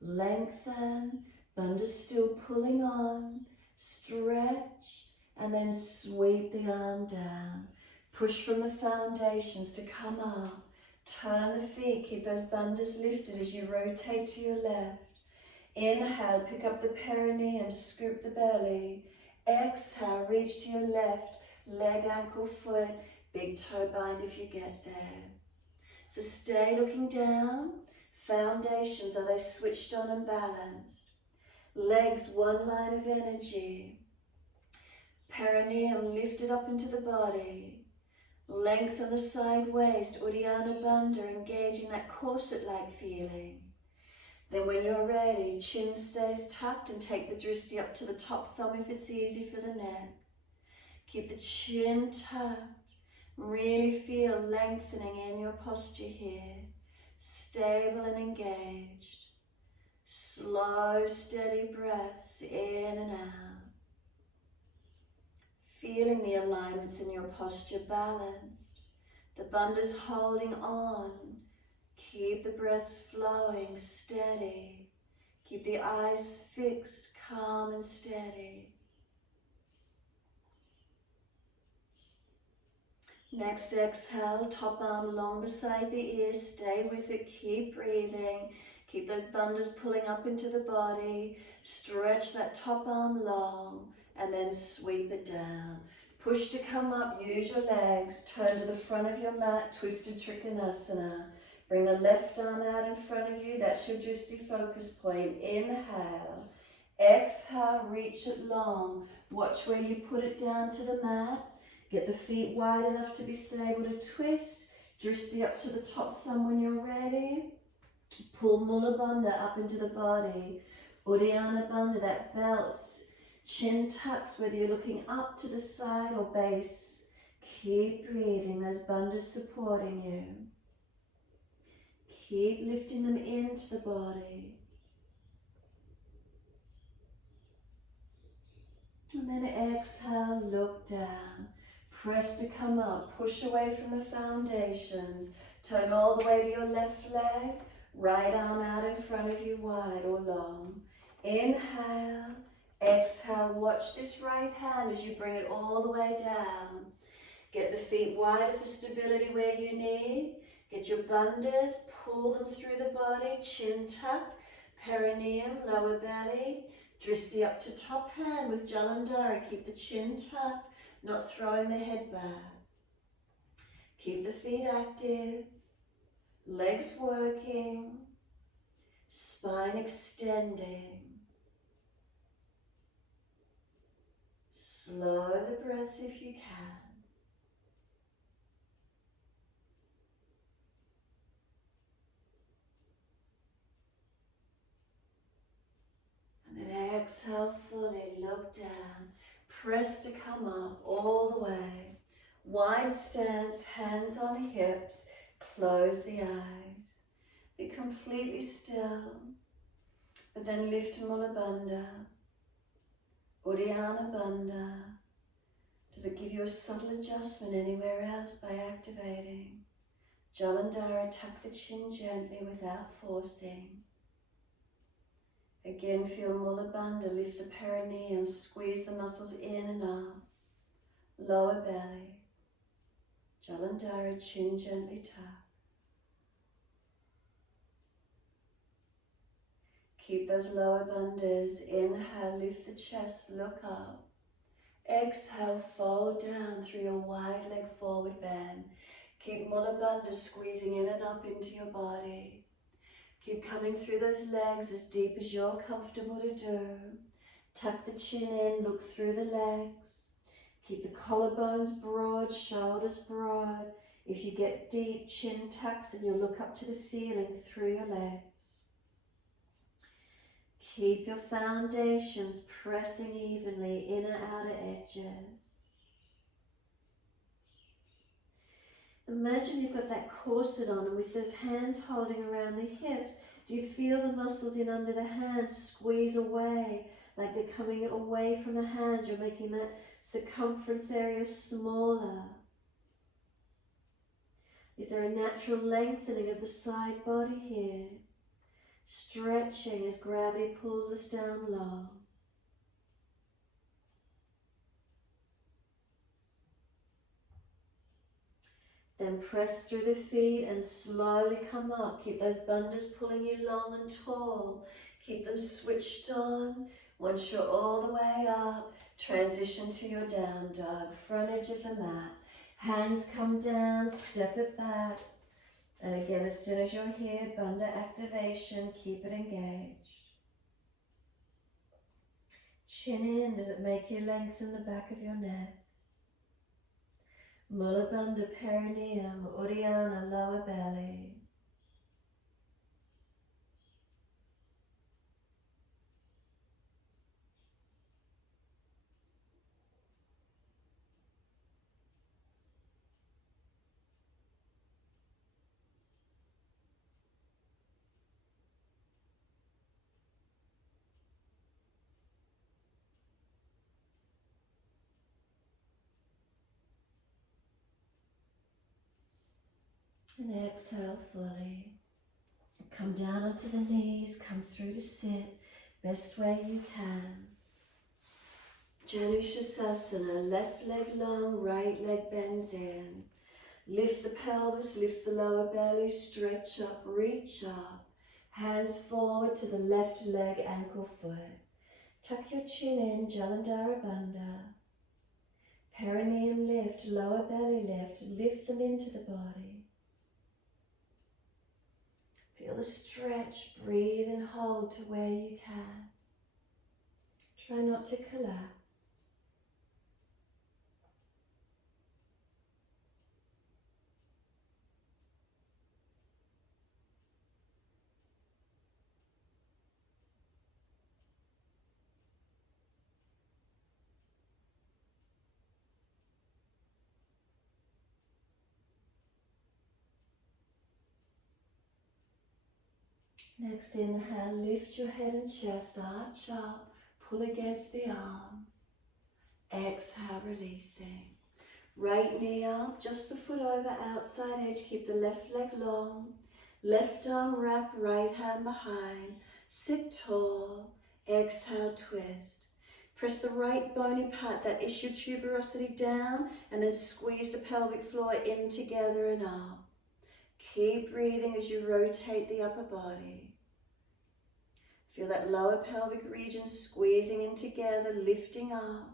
lengthen. Bandha still pulling on. Stretch, and then sweep the arm down. Push from the foundations to come up. Turn the feet, keep those bandhas lifted as you rotate to your left. Inhale, pick up the perineum, scoop the belly. Exhale, reach to your left, leg, ankle, foot, big toe bind if you get there. So stay looking down. Foundations, are they switched on and balanced? Legs, one line of energy. Perineum lifted up into the body. Lengthen the side waist, Uddiyana Bandha, engaging that corset-like feeling. Then when you're ready, chin stays tucked and take the drishti up to the top thumb if it's easy for the neck. Keep the chin tucked. Really feel lengthening in your posture here. Stable and engaged. Slow, steady breaths in and out. Feeling the alignments in your posture balanced. The bandhas holding on. Keep the breaths flowing, steady. Keep the eyes fixed, calm and steady. Next exhale, top arm long beside the ear, stay with it, keep breathing. Keep those bandhas pulling up into the body. Stretch that top arm long and then sweep it down. Push to come up, use your legs, turn to the front of your mat, twisted Trikonasana. Bring the left arm out in front of you, that's your drishti focus point. Inhale, exhale, reach it long. Watch where you put it down to the mat. Get the feet wide enough to be able to twist. Drishti up to the top thumb when you're ready. Pull Mula Bandha up into the body. Uddiyana Bandha, that belt. Chin tucks, whether you're looking up to the side or base. Keep breathing, those bandhas supporting you. Keep lifting them into the body. And then exhale, look down. Press to come up, push away from the foundations. Turn all the way to your left leg. Right arm out in front of you, wide or long. Inhale, exhale. Watch this right hand as you bring it all the way down. Get the feet wider for stability where you need. Get your bandhas, pull them through the body, chin tucked, perineum, lower belly. Drishti up to top hand with Jalandhara. Keep the chin tucked, not throwing the head back. Keep the feet active, legs working, spine extending. Slow the breaths if you can. And then exhale fully, look down. Press to come up all the way. Wide stance, hands on hips. Close the eyes. Be completely still. But then lift Mula Bandha. Uddiyana Bandha. Does it give you a subtle adjustment anywhere else by activating? Jalandhara, tuck the chin gently without forcing. Again, feel Mula Bandha, lift the perineum, squeeze the muscles in and up. Lower belly. Jalandhara, chin gently tuck. Keep those lower bandhas. Inhale, lift the chest, look up. Exhale, fold down through your wide leg forward bend. Keep Mula Bandha squeezing in and up into your body. Keep coming through those legs as deep as you're comfortable to do. Tuck the chin in, look through the legs. Keep the collarbones broad, shoulders broad. If you get deep, chin tucks and you'll look up to the ceiling through your legs. Keep your foundations pressing evenly, inner, outer edges. Imagine you've got that corset on and with those hands holding around the hips, do you feel the muscles in under the hands squeeze away, like they're coming away from the hands? You're making that circumference area smaller. Is there a natural lengthening of the side body here? Stretching as gravity pulls us down low. Then press through the feet and slowly come up. Keep those bandhas pulling you long and tall. Keep them switched on. Once you're all the way up, transition to your down dog, front edge of the mat. Hands come down, step it back. And again, as soon as you're here, bandha activation, keep it engaged. Chin in, does it make you lengthen the back of your neck? Mula Bandha, perineum, Uddiyana, lower belly. And exhale fully. Come down onto the knees, come through to sit, best way you can. Janusasana, left leg long, right leg bends in. Lift the pelvis, lift the lower belly, stretch up, reach up. Hands forward to the left leg, ankle, foot. Tuck your chin in, Jalandhara Bandha. Perineum lift, lower belly lift them into the body. Feel the stretch, breathe and hold to where you can. Try not to collapse. Next inhale, lift your head and chest, arch up, pull against the arms. Exhale, releasing. Right knee up, just the foot over, outside edge, keep the left leg long. Left arm wrap, right hand behind. Sit tall, exhale, twist. Press the right bony part, that ischial tuberosity down, and then squeeze the pelvic floor in together and up. Keep breathing as you rotate the upper body. Feel that lower pelvic region squeezing in together, lifting up.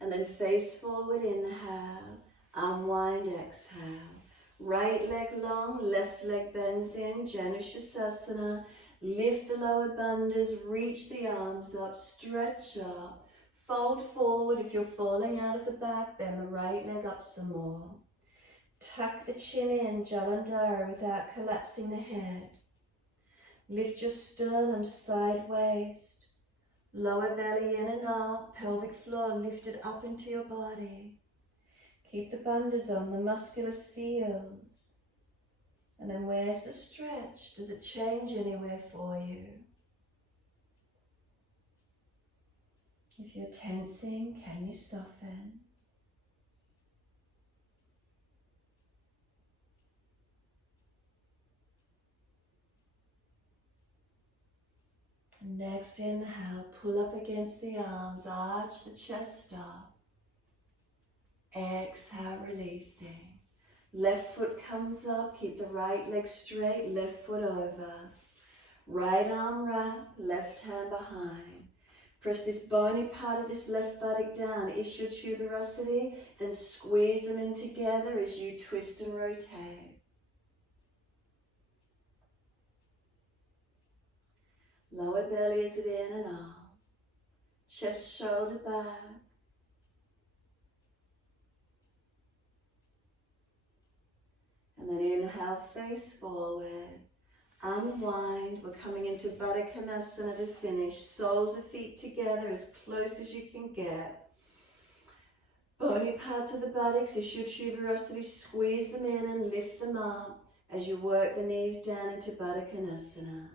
And then face forward, inhale, unwind, exhale. Right leg long, left leg bends in, Janusasana. Lift the lower bandhas, reach the arms up, stretch up. Fold forward. If you're falling out of the back, bend the right leg up some more. Tuck the chin in, Jalandhara, without collapsing the head. Lift your sternum sideways. Lower belly in and up, pelvic floor lifted up into your body. Keep the bandhas on, the muscular seals. And then where's the stretch? Does it change anywhere for you? If you're tensing, can you soften? Next inhale, pull up against the arms, arch the chest up. Exhale, releasing. Left foot comes up, keep the right leg straight, left foot over. Right arm wrap, left hand behind. Press this bony part of this left buttock down, ischial tuberosity, then squeeze them in together as you twist and rotate. Lower belly is it in and out. Chest, shoulder back. And then inhale, face forward. Unwind. We're coming into Vadakanasana to finish. Soles of feet together as close as you can get. Bony parts of the buttocks, issue tuberosity, squeeze them in and lift them up as you work the knees down into Vadakanasana.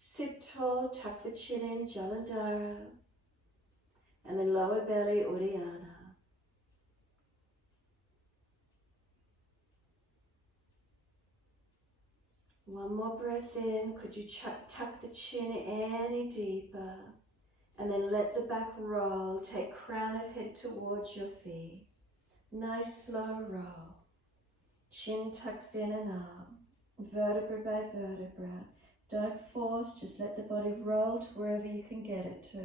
Sit tall, tuck the chin in, Jalandhara. And then lower belly, Uddiyana. One more breath in. Could you tuck the chin any deeper? And then let the back roll. Take crown of head towards your feet. Nice slow roll. Chin tucks in and up. Vertebra by vertebra. Don't force, just let the body roll to wherever you can get it to.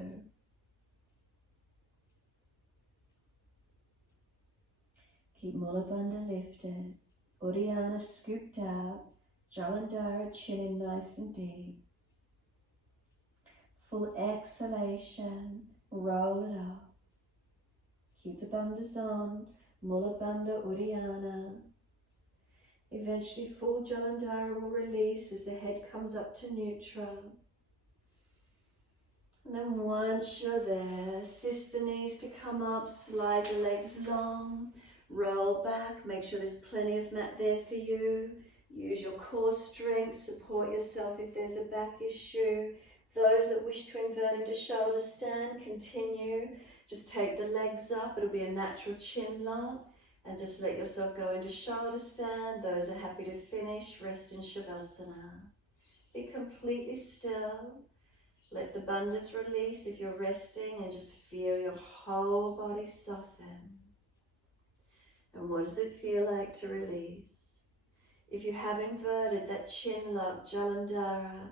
Keep Mula Bandha lifted. Uddiyana scooped out. Jalandhara, chin in nice and deep. Full exhalation, roll it up. Keep the bandhas on, Mula Bandha, Uddiyana. Eventually full Jalandhara will release as the head comes up to neutral. And then once you're there, assist the knees to come up, slide the legs long, roll back, make sure there's plenty of mat there for you. Use your core strength, support yourself if there's a back issue. Those that wish to invert into shoulder stand, continue. Just take the legs up, it'll be a natural chin lock. And just let yourself go into shoulder stand. Those are happy to finish, rest in Shavasana. Be completely still. Let the bandhas release if you're resting and just feel your whole body soften. And what does it feel like to release? If you have inverted that chin lock, Jalandhara,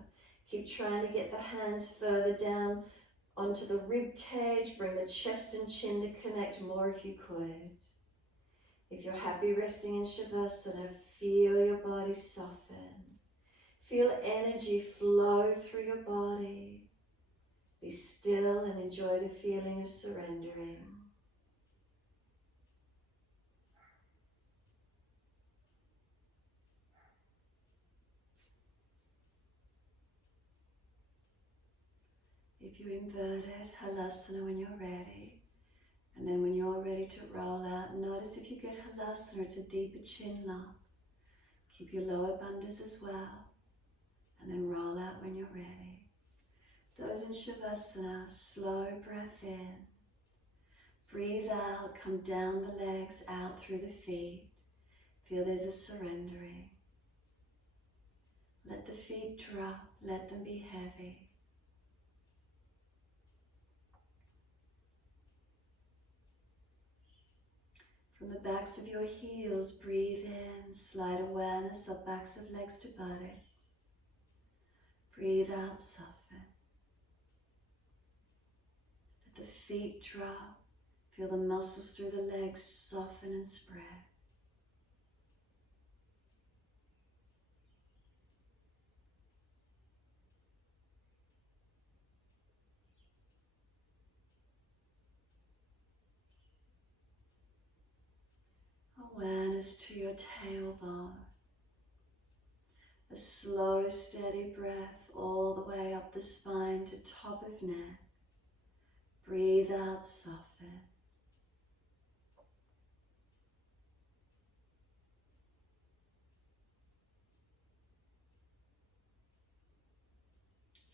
keep trying to get the hands further down onto the rib cage. Bring the chest and chin to connect more if you could. If you're happy resting in Shavasana, feel your body soften. Feel energy flow through your body. Be still and enjoy the feeling of surrendering. If you inverted, Halasana when you're ready. And then when you're ready to roll out, notice if you get Halasana, it's a deeper chin lock. Keep your lower bandhas as well. And then roll out when you're ready. Those in Shavasana, slow breath in. Breathe out, come down the legs, out through the feet. Feel there's a surrendering. Let the feet drop, let them be heavy. From the backs of your heels, breathe in, slide awareness up backs of legs to buttocks. Breathe out, soften. Let the feet drop, feel the muscles through the legs soften and spread. Awareness to your tailbone. A slow, steady breath all the way up the spine to top of neck. Breathe out, soften.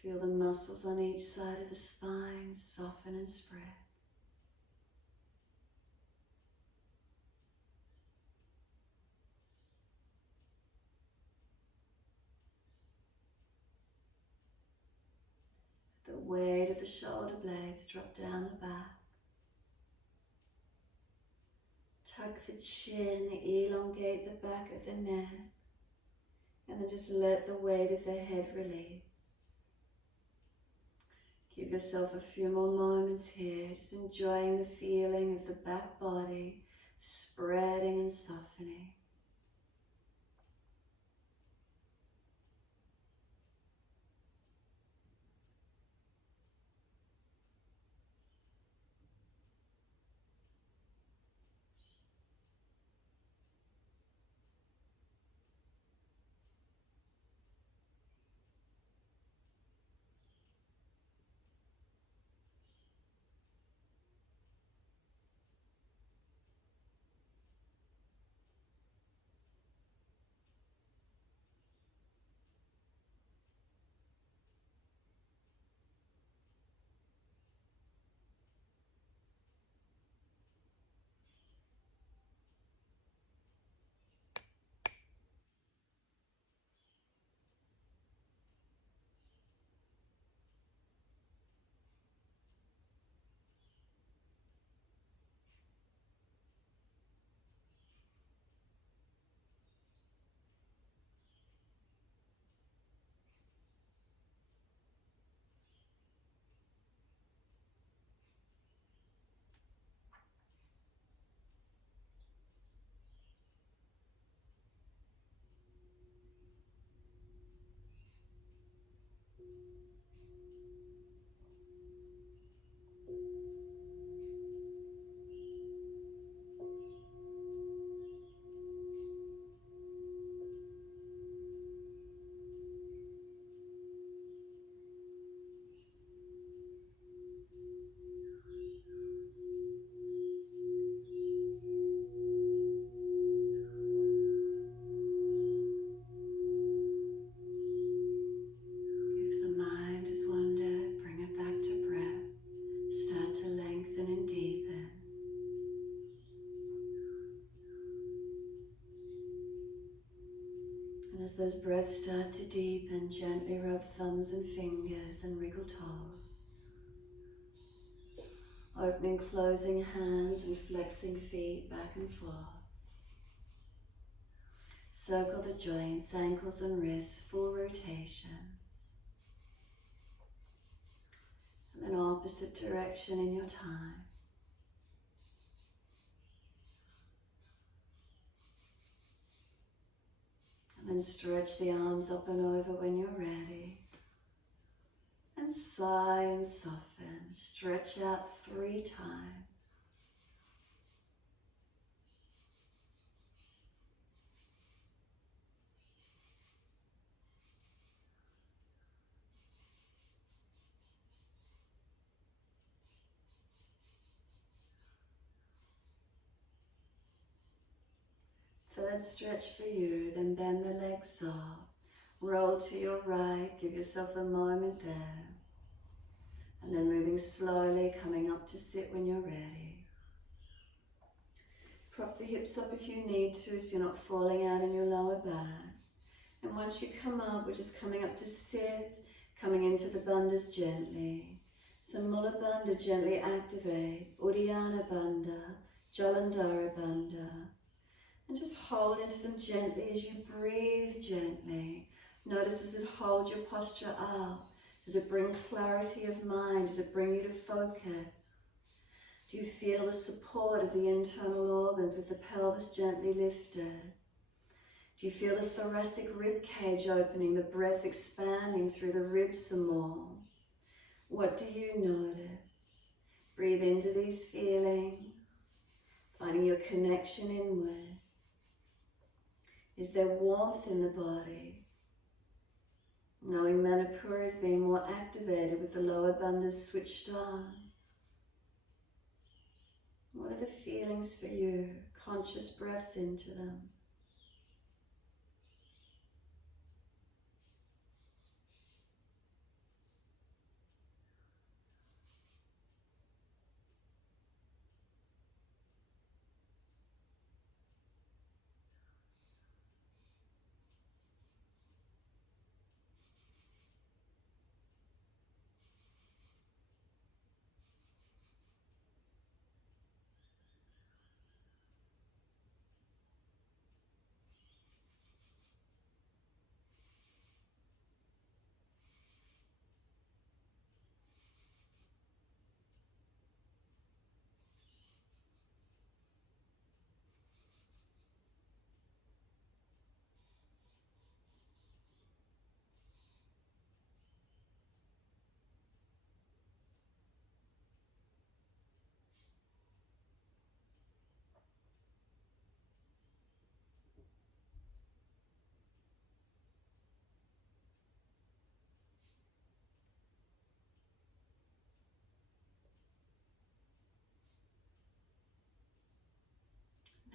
Feel the muscles on each side of the spine soften and spread. The weight of the shoulder blades drop down the back. Tuck the chin, elongate the back of the neck, and then just let the weight of the head release. Give yourself a few more moments here, just enjoying the feeling of the back body spreading and softening. As those breaths start to deepen, gently rub thumbs and fingers and wriggle toes. Opening, closing hands and flexing feet back and forth. Circle the joints, ankles and wrists, full rotations. And then opposite direction in your time. And then stretch the arms up and over when you're ready. And sigh and soften. Stretch out 3 times. Third stretch for you, then bend the legs up. Roll to your right, give yourself a moment there. And then moving slowly, coming up to sit when you're ready. Prop the hips up if you need to, so you're not falling out in your lower back. And once you come up, we're just coming up to sit, coming into the bandhas gently. So Mula Bandha, gently activate. Uddiyana Bandha, Jalandhara Bandha. And just hold into them gently as you breathe gently. Notice, does it hold your posture up? Does it bring clarity of mind? Does it bring you to focus? Do you feel the support of the internal organs with the pelvis gently lifted? Do you feel the thoracic rib cage opening, the breath expanding through the ribs some more? What do you notice? Breathe into these feelings, finding your connection inward. Is there warmth in the body? Knowing Manipura is being more activated with the lower bandhas switched on. What are the feelings for you? Conscious breaths into them.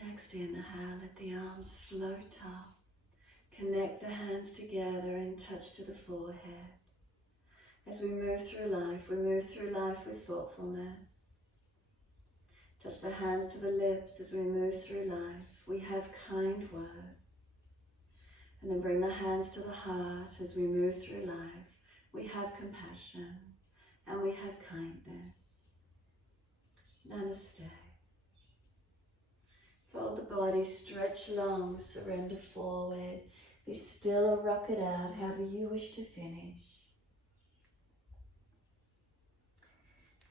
Next inhale, let the arms float up. Connect the hands together and touch to the forehead. As we move through life with thoughtfulness. Touch the hands to the lips as we move through life. We have kind words. And then bring the hands to the heart as we move through life. We have compassion and we have kindness. Namaste. Fold the body, stretch long, surrender forward. Be still or rock it out, however you wish to finish.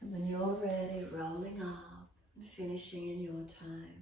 And when you're ready, rolling up and finishing in your time.